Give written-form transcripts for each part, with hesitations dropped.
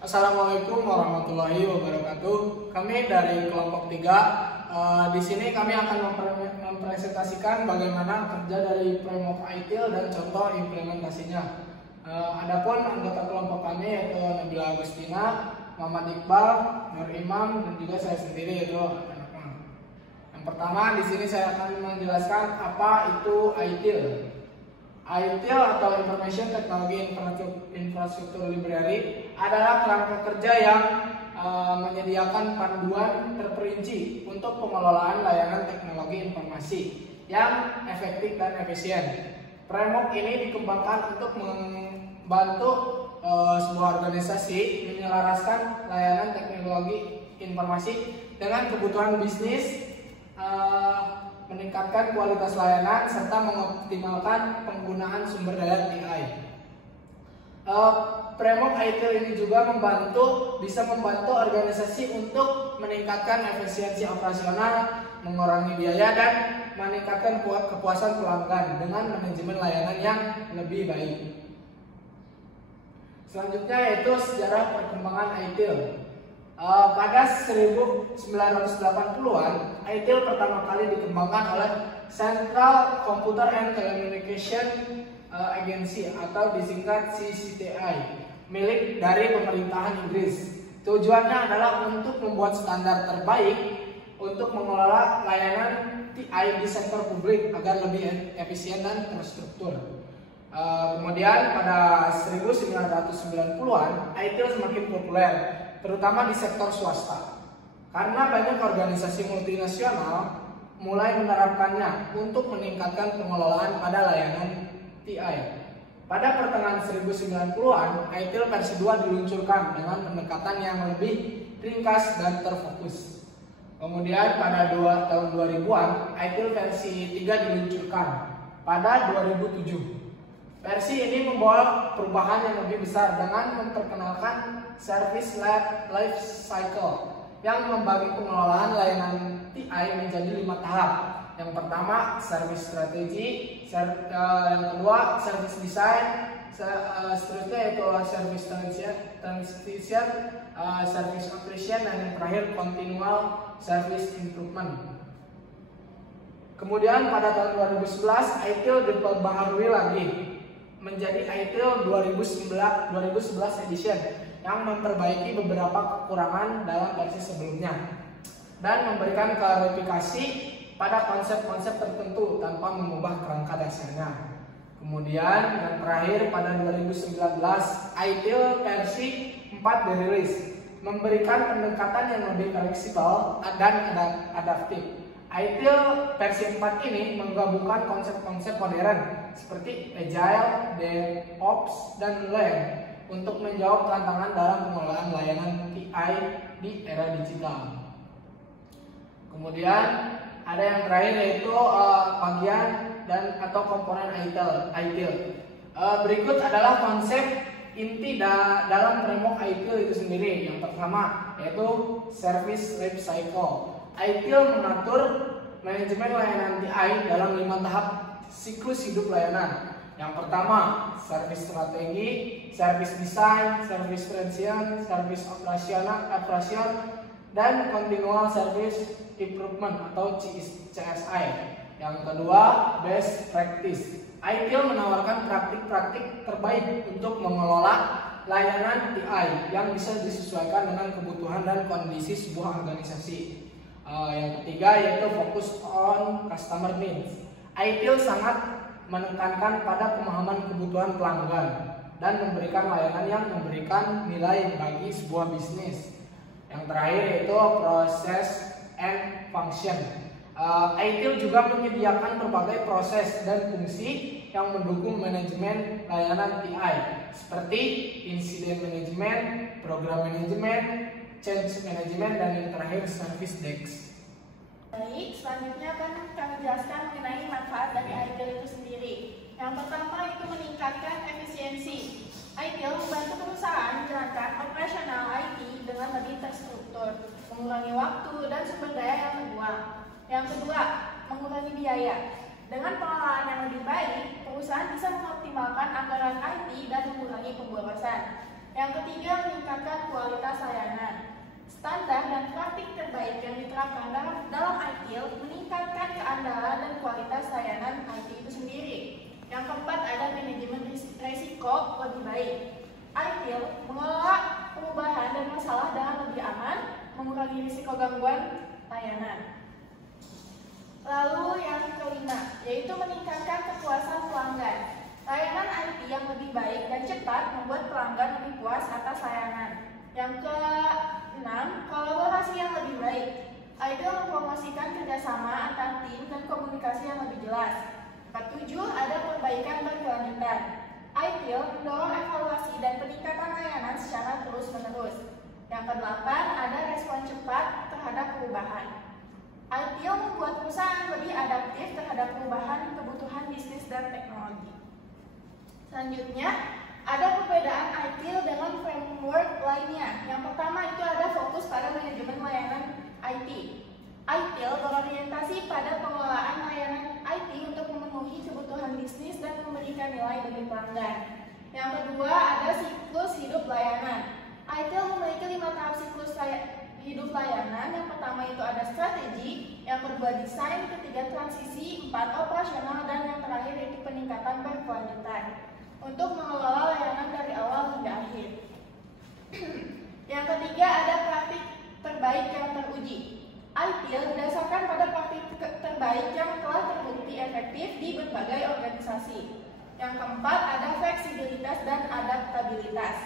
Assalamualaikum warahmatullahi wabarakatuh. Kami dari kelompok 3. Di sini kami akan mempresentasikan bagaimana kerja dari framework ITIL dan contoh implementasinya. Adapun anggota kelompok kami yaitu Nabila Agustina, Muhammad Iqbal, Nur Imam, dan juga saya sendiri yaitu anak-anak. Yang pertama di sini saya akan menjelaskan apa itu ITIL. ITIL atau Information Technology Infrastructure Library adalah kerangka kerja yang menyediakan panduan terperinci untuk pengelolaan layanan teknologi informasi yang efektif dan efisien. Framework ini dikembangkan untuk membantu sebuah organisasi menyelaraskan layanan teknologi informasi dengan kebutuhan bisnis, meningkatkan kualitas layanan, serta mengoptimalkan penggunaan sumber daya TI. Framework ITIL ini juga bisa membantu organisasi untuk meningkatkan efisiensi operasional, mengurangi biaya, dan meningkatkan kepuasan pelanggan dengan manajemen layanan yang lebih baik. Selanjutnya yaitu sejarah perkembangan ITIL. Pada 1980-an, ITIL pertama kali dikembangkan oleh Central Computer and Telecommunication Agency atau disingkat CCTI, milik dari pemerintahan Inggris. Tujuannya adalah untuk membuat standar terbaik untuk mengelola layanan TI di sektor publik agar lebih efisien dan terstruktur. Kemudian pada 1990-an, ITIL semakin populer, terutama di sektor swasta, karena banyak organisasi multinasional mulai menerapkannya untuk meningkatkan pengelolaan pada layanan TI. Pada pertengahan 1990-an, ITIL versi 2 diluncurkan dengan pendekatan yang lebih ringkas dan terfokus. Kemudian pada tahun 2000-an, ITIL versi 3 diluncurkan pada 2007. Versi ini membawa perubahan yang lebih besar dengan memperkenalkan Service Life Cycle yang membagi pengelolaan layanan TI menjadi 5 tahap. Yang pertama, Service Strategy, yang kedua, Service Design, seterusnya yaitu Service Transition, Service Operation, dan yang terakhir Continual Service Improvement. Kemudian pada tahun 2011, ITIL diperbaharui lagi menjadi ITIL 2011 edition yang memperbaiki beberapa kekurangan dalam versi sebelumnya dan memberikan klarifikasi pada konsep-konsep tertentu tanpa mengubah kerangka dasarnya. Kemudian yang terakhir pada 2019, ITIL versi 4 dirilis, memberikan pendekatan yang lebih fleksibel dan adaptif. ITIL versi 4 ini menggabungkan konsep-konsep modern seperti Agile, DevOps, dan Lean untuk menjawab tantangan dalam pengelolaan layanan TI di era digital. Kemudian ada yang terakhir yaitu bagian dan atau komponen ITIL. Berikut adalah konsep inti dalam framework ITIL itu sendiri. Yang pertama yaitu Service Life Cycle. ITIL mengatur manajemen layanan TI dalam 5 tahap siklus hidup layanan. Yang pertama, service strategi, service design, service transition, service operation, dan continual service improvement atau CSI. Yang kedua, best practice. ITIL menawarkan praktik-praktik terbaik untuk mengelola layanan TI yang bisa disesuaikan dengan kebutuhan dan kondisi sebuah organisasi. Yang ketiga yaitu fokus on customer needs. ITIL sangat menekankan pada pemahaman kebutuhan pelanggan dan memberikan layanan yang memberikan nilai bagi sebuah bisnis. Yang terakhir yaitu proses and function. ITIL juga menyediakan berbagai proses dan fungsi yang mendukung manajemen layanan TI seperti incident management, program management, change management, dan yang terakhir service desk. Baik, selanjutnya akan kami jelaskan mengenai manfaat dari ITIL itu sendiri. Yang pertama itu meningkatkan efisiensi. ITIL membantu perusahaan menjalankan operasional IT dengan lebih terstruktur, mengurangi waktu dan sumber daya yang terbuang. Yang kedua, mengurangi biaya. Dengan pengelolaan yang lebih baik, perusahaan bisa mengoptimalkan anggaran IT dan mengurangi pemborosan. Yang ketiga, meningkatkan kualitas layanan. Standar dan praktik terbaik yang diterapkan dalam ITIL meningkatkan keandalan dan kualitas layanan IT itu sendiri. Yang keempat, ada manajemen risiko lebih baik. ITIL mengelola perubahan dan masalah dengan lebih aman, mengurangi risiko gangguan layanan. Lalu yang kelima, yaitu meningkatkan kepuasan pelanggan. Layanan IT yang lebih baik dan cepat membuat pelanggan lebih puas atas layanan. Yang keenam, kolaborasi yang lebih baik. ITIL mempromosikan kerjasama antar tim dan komunikasi yang lebih jelas. Ketujuh, ada perbaikan berkelanjutan. ITIL mendorong evaluasi dan peningkatan layanan secara terus-menerus. Yang kedelapan, ada respon cepat terhadap perubahan. ITIL membuat perusahaan lebih adaptif terhadap perubahan kebutuhan bisnis dan teknologi. Selanjutnya, ada perbedaan ITIL dengan framework lainnya. Yang pertama itu ada fokus pada manajemen layanan IT. ITIL berorientasi pada pengelolaan layanan IT untuk memenuhi kebutuhan bisnis dan memberikan nilai bagi pelanggan. Yang kedua, ada siklus hidup layanan. ITIL memiliki 5 tahap siklus hidup layanan. Yang pertama itu ada strategi, yang kedua desain, ketiga transisi, 4 operasional, dan yang terakhir itu peningkatan berkelanjutan untuk mengelola layanan dari awal hingga akhir. Yang ketiga, ada praktik terbaik yang teruji. ITIL berdasarkan pada praktik terbaik yang telah terbukti efektif di berbagai organisasi. Yang keempat, ada fleksibilitas dan adaptabilitas.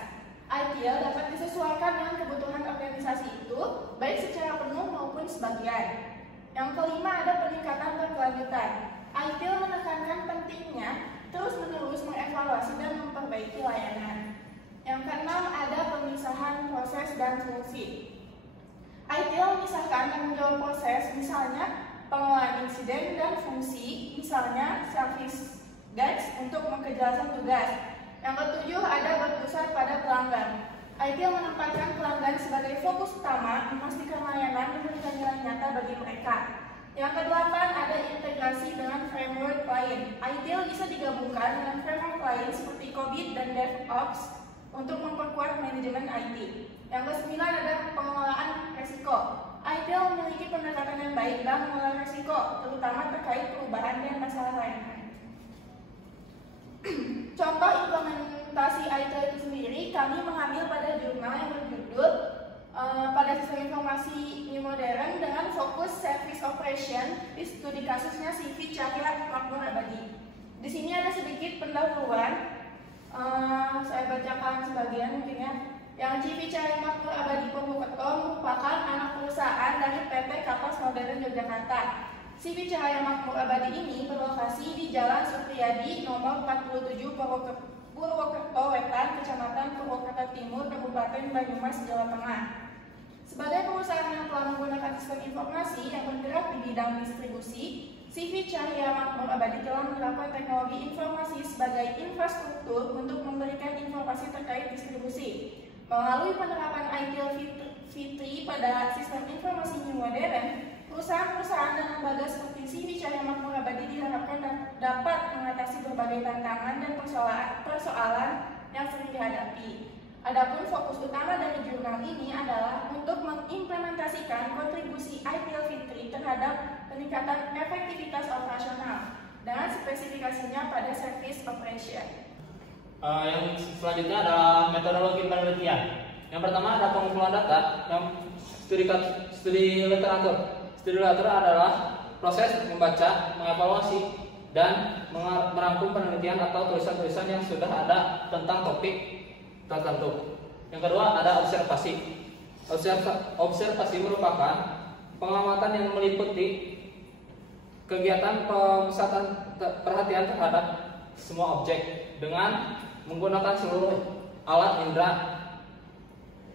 ITIL dapat disesuaikan dengan kebutuhan organisasi itu, baik secara penuh maupun sebagian. Yang kelima, ada peningkatan berkelanjutan. ITIL menekankan pentingnya terus-menerus mengevaluasi dan memperbaiki layanan. Yang keenam, ada pemisahan proses dan fungsi. ITIL memisahkan tanggung jawab proses, misalnya pengelolaan insiden, dan fungsi, misalnya service desk untuk kejelasan tugas. Yang ketujuh, ada berpusat pada pelanggan. ITIL menempatkan pelanggan sebagai fokus utama, memastikan layanan memberikan nilai nyata bagi mereka. Yang kedelapan, ada integrasi dengan framework lain. ITIL bisa digabungkan dengan framework lain seperti COVID dan DevOps untuk memperkuat manajemen IT. Yang kesembilan, ada pengelolaan risiko. ITIL memiliki pendekatan yang baik dalam mengelola risiko, terutama terkait perubahan dan masalah layanan. Contoh implementasi ITIL itu sendiri, kami mengambil pada jurnal yang berjudul pada sistem informasi new modern dengan fokus service operation di studi kasusnya CV Cahya Makmur Abadi. Di sini ada sedikit pendahuluan, saya bacakan sebagian mungkin ya. Yang CV Cahya Makmur Abadi Purwokerto merupakan anak perusahaan dari PT Kapas Modern Yogyakarta. CV Cahya Makmur Abadi ini berlokasi di Jalan Supriyadi nomor 47 Purwokerto Wetan, Kecamatan Purwokerto Timur, Kabupaten Banyumas, Jawa Tengah. Sebagai perusahaan yang telah menggunakan sistem informasi yang bergerak di bidang distribusi, CV Cahya Makmur Abadi telah menerapkan teknologi informasi sebagai infrastruktur untuk memberikan informasi terkait distribusi. Melalui penerapan ITIL Fitri pada sistem informasi new modern, perusahaan-perusahaan dan lembaga seperti CV Cahya Makmur Abadi diharapkan dapat mengatasi berbagai tantangan dan persoalan yang sering dihadapi. Adapun fokus utama dari jurnal ini adalah untuk mengimplementasikan kontribusi ITIL Fitri terhadap peningkatan efektivitas operasional dengan spesifikasinya pada service operation. Yang selanjutnya adalah metodologi penelitian. Yang pertama ada pengumpulan data, yang studi literatur. Studi literatur adalah proses membaca, mengevaluasi, dan merangkum penelitian atau tulisan-tulisan yang sudah ada tentang topik tertentu. Yang kedua ada observasi. Observasi merupakan pengamatan yang meliputi kegiatan pemusatan perhatian terhadap semua objek dengan menggunakan seluruh alat indera.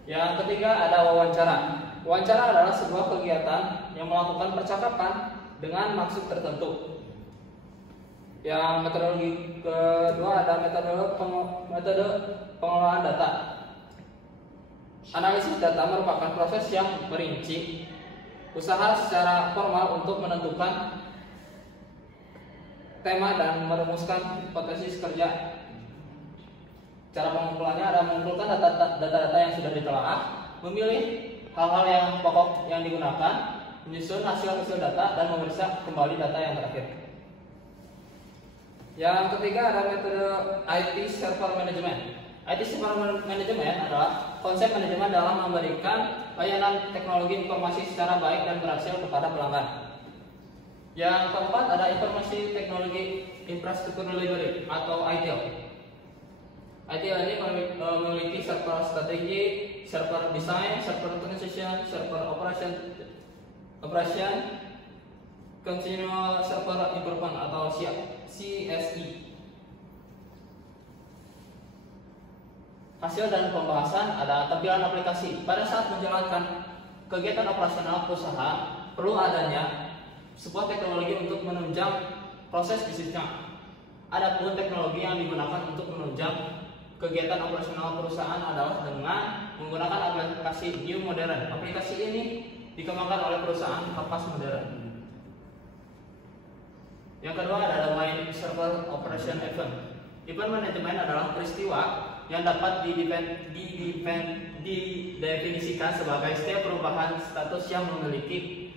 Yang ketiga ada wawancara. Wawancara adalah sebuah kegiatan yang melakukan percakapan dengan maksud tertentu. Yang metodologi kedua ada metode pengelolaan data. Analisis data merupakan proses yang merinci usaha secara formal untuk menentukan tema dan merumuskan potensi kerja. Cara pengumpulannya ada mengumpulkan data-data yang sudah ditelaah, memilih hal-hal yang pokok yang digunakan, menyusun hasil-hasil data, dan memeriksa kembali data yang terakhir. Yang ketiga ada metode IT Server Management. IT Server Management adalah konsep manajemen dalam memberikan layanan teknologi informasi secara baik dan berhasil kepada pelanggan. Yang keempat ada Informasi Teknologi Infrastruktur Delivery atau ITIL. ITIL ini memiliki server strategi, server design, server transition, server operation, continual server improvement atau CSI. Hasil dan pembahasan ada tampilan aplikasi. Pada saat menjalankan kegiatan operasional perusahaan, perlu adanya sebuah teknologi untuk menunjang proses bisnisnya. Adapun teknologi yang digunakan untuk menunjang kegiatan operasional perusahaan adalah dengan menggunakan aplikasi new modern. Aplikasi ini dikembangkan oleh perusahaan kapas modern. Yang kedua ada domain server operation event. Event management adalah peristiwa yang dapat didefinisikan sebagai setiap perubahan status yang memiliki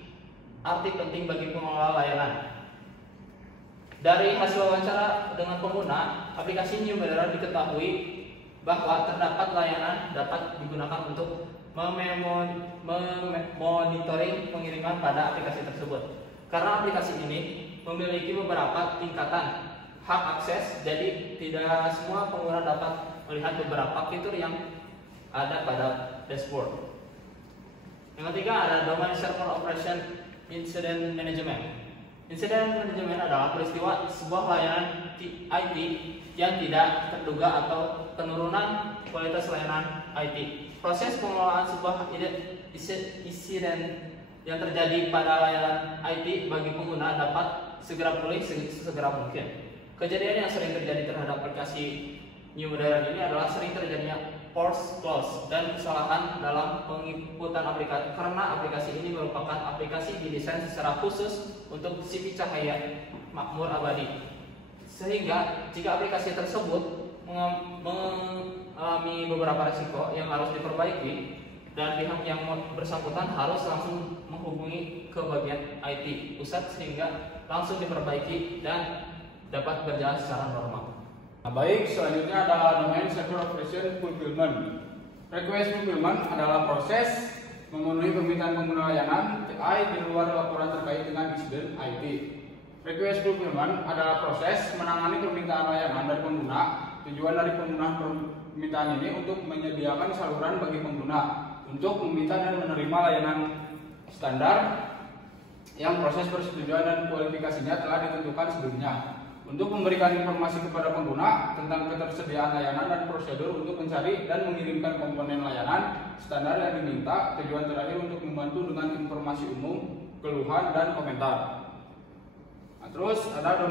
arti penting bagi pengelola layanan. Dari hasil wawancara dengan pengguna, aplikasi New Modern diketahui bahwa terdapat layanan dapat digunakan untuk memonitoring pengiriman pada aplikasi tersebut. Karena aplikasi ini memiliki beberapa tingkatan hak akses, jadi tidak semua pengguna dapat melihat beberapa fitur yang ada pada dashboard. Yang ketiga ada domain server operation incident management. Incident management adalah peristiwa sebuah layanan IT yang tidak terduga atau penurunan kualitas layanan IT. Proses pengelolaan sebuah insiden yang terjadi pada layanan IT bagi pengguna dapat segera pulih sesegera mungkin. Kejadian yang sering terjadi terhadap aplikasi New Modern ini adalah sering terjadinya force close dan kesalahan dalam penginputan aplikasi karena aplikasi ini merupakan aplikasi didesain secara khusus untuk CPU cahaya makmur abadi. Sehingga jika aplikasi tersebut mengalami beberapa risiko yang harus diperbaiki dan pihak yang bersangkutan harus langsung menghubungi ke bagian IT pusat sehingga langsung diperbaiki dan dapat berjalan secara normal. Nah, baik, selanjutnya ada domain server operation fulfillment. Request fulfillment adalah proses memenuhi permintaan pengguna layanan TI di luar laporan terkait dengan insiden IT. Request fulfillment adalah proses menangani permintaan layanan dari pengguna. Tujuan dari penggunaan permintaan ini untuk menyediakan saluran bagi pengguna untuk meminta dan menerima layanan standar yang proses persetujuan dan kualifikasinya telah ditentukan sebelumnya. Untuk memberikan informasi kepada pengguna tentang ketersediaan layanan dan prosedur untuk mencari dan mengirimkan komponen layanan standar yang diminta. Tujuan terakhir untuk membantu dengan informasi umum, keluhan, dan komentar. Nah, terus ada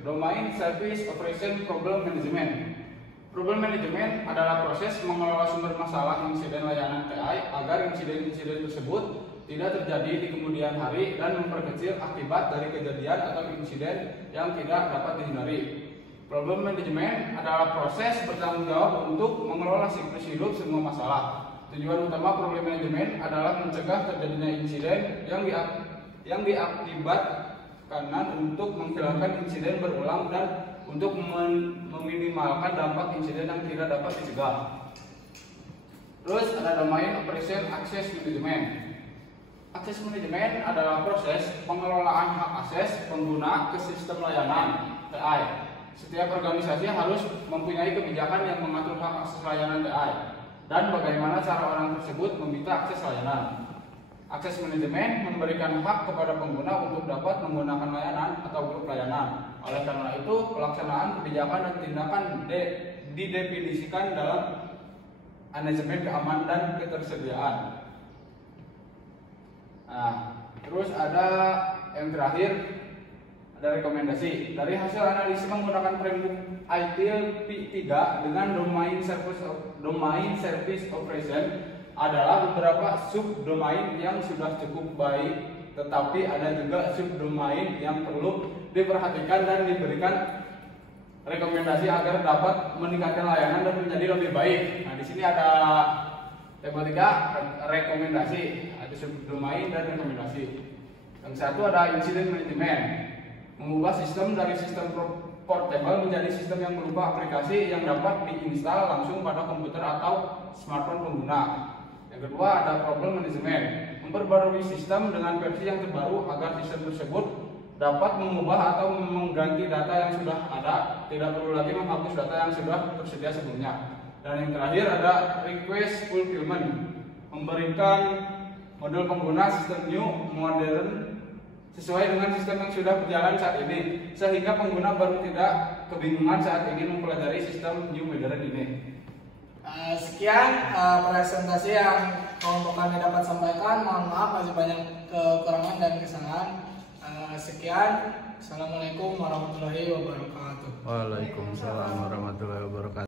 domain service operation problem management. Problem management adalah proses mengelola sumber masalah insiden layanan TI agar insiden-insiden tersebut tidak terjadi di kemudian hari dan memperkecil akibat dari kejadian atau insiden yang tidak dapat dihindari. Problem management adalah proses bertanggung jawab untuk mengelola siklus hidup semua masalah. Tujuan utama problem management adalah mencegah terjadinya insiden yang diakibatkan untuk menghilangkan insiden berulang dan untuk meminimalkan dampak insiden yang tidak dapat dicegah. Terus ada domain operation access management. Akses manajemen adalah proses pengelolaan hak akses pengguna ke sistem layanan TI. Setiap organisasi harus mempunyai kebijakan yang mengatur hak akses layanan TI dan bagaimana cara orang tersebut meminta akses layanan. Akses manajemen memberikan hak kepada pengguna untuk dapat menggunakan layanan atau grup layanan. Oleh karena itu, pelaksanaan kebijakan dan tindakan didefinisikan dalam manajemen keamanan dan ketersediaan. Nah, terus ada yang terakhir, ada rekomendasi. Dari hasil analisis menggunakan framework ITIL P3 dengan domain service operation adalah beberapa subdomain yang sudah cukup baik, tetapi ada juga subdomain yang perlu diperhatikan dan diberikan rekomendasi agar dapat meningkatkan layanan dan menjadi lebih baik. Nah, di sini ada tematika rekomendasi, ada subdomain dan rekomendasi. Yang satu ada incident management, mengubah sistem dari sistem portable menjadi sistem yang berupa aplikasi yang dapat diinstal langsung pada komputer atau smartphone pengguna. Yang kedua ada problem management, memperbarui sistem dengan versi yang terbaru agar sistem tersebut dapat mengubah atau mengganti data yang sudah ada, tidak perlu lagi menghapus data yang sudah tersedia sebelumnya. Dan yang terakhir ada request fulfillment, memberikan model pengguna sistem new modern sesuai dengan sistem yang sudah berjalan saat ini, sehingga pengguna baru tidak kebingungan saat ingin mempelajari sistem new modern ini. Sekian presentasi yang kelompok kami dapat sampaikan. Mohon maaf masih banyak kekurangan dan kesalahan. Sekian. Assalamualaikum warahmatullahi wabarakatuh. Waalaikumsalam warahmatullahi wabarakatuh.